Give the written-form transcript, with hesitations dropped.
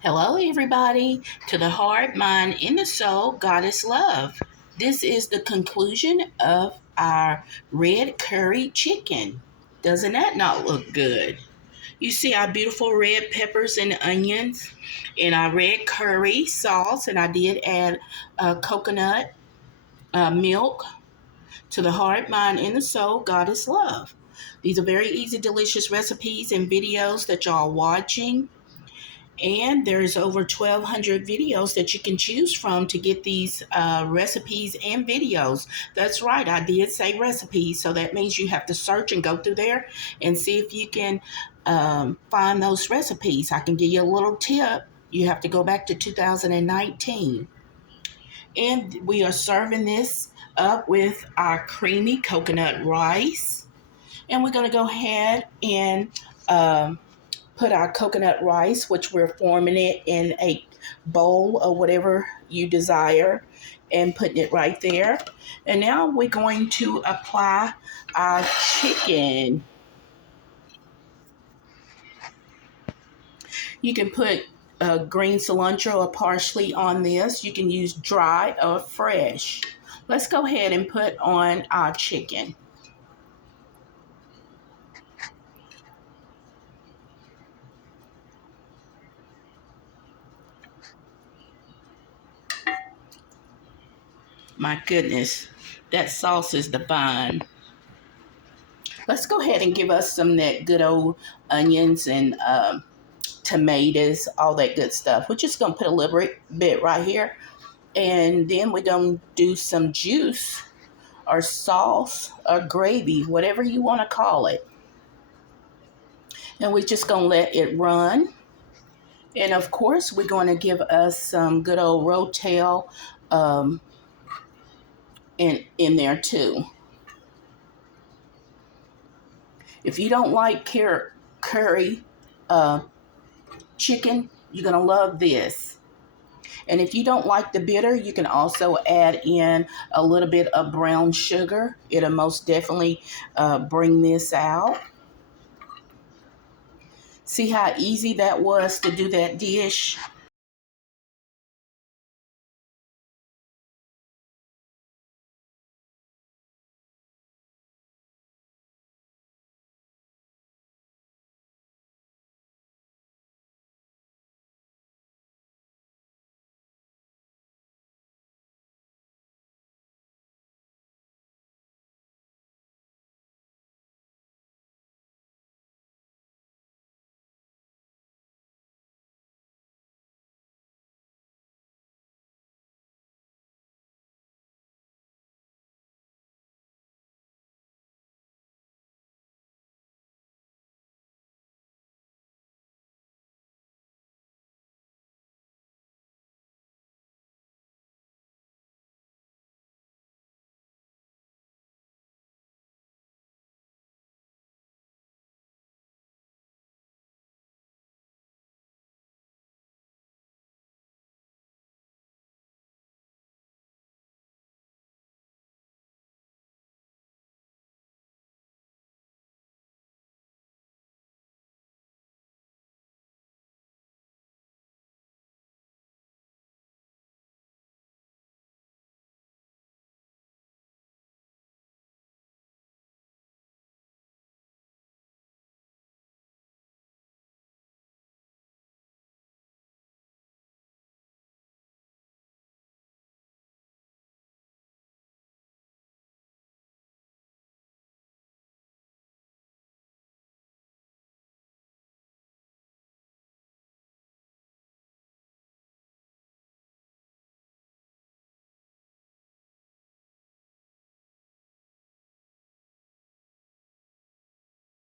Hello, everybody, to the heart, mind, and the soul, Goddess Love. This is the conclusion of our red curry chicken. Doesn't that not look good? You see our beautiful red peppers and onions and our red curry sauce, and I did add coconut milk to the heart, mind, and the soul, Goddess Love. These are very easy, delicious recipes and videos that y'all watching. And there's over 1,200 videos that you can choose from to get these recipes and videos. That's right, I did say recipes, so that means you have to search and go through there and see if you can find those recipes. I can give you a little tip. You have to go back to 2019. And we are serving this up with our creamy coconut rice. And we're going to go ahead and put our coconut rice, which we're forming it in a bowl or whatever you desire, and putting it right there. And now we're going to apply our chicken. You can put green cilantro or parsley on this. You can use dry or fresh. Let's go ahead and put on our chicken. My goodness, that sauce is divine. Let's go ahead and give us some of that good old onions and tomatoes, all that good stuff. We're just going to put a little bit right here. And then we're going to do some juice or sauce or gravy, whatever you want to call it. And we're just going to let it run. And of course, we're going to give us some good old rotel in there too. If you don't like curry chicken, you're going to love this. And if you don't like the bitter, you can also add in a little bit of brown sugar. It'll most definitely bring this out. See how easy that was to do that dish?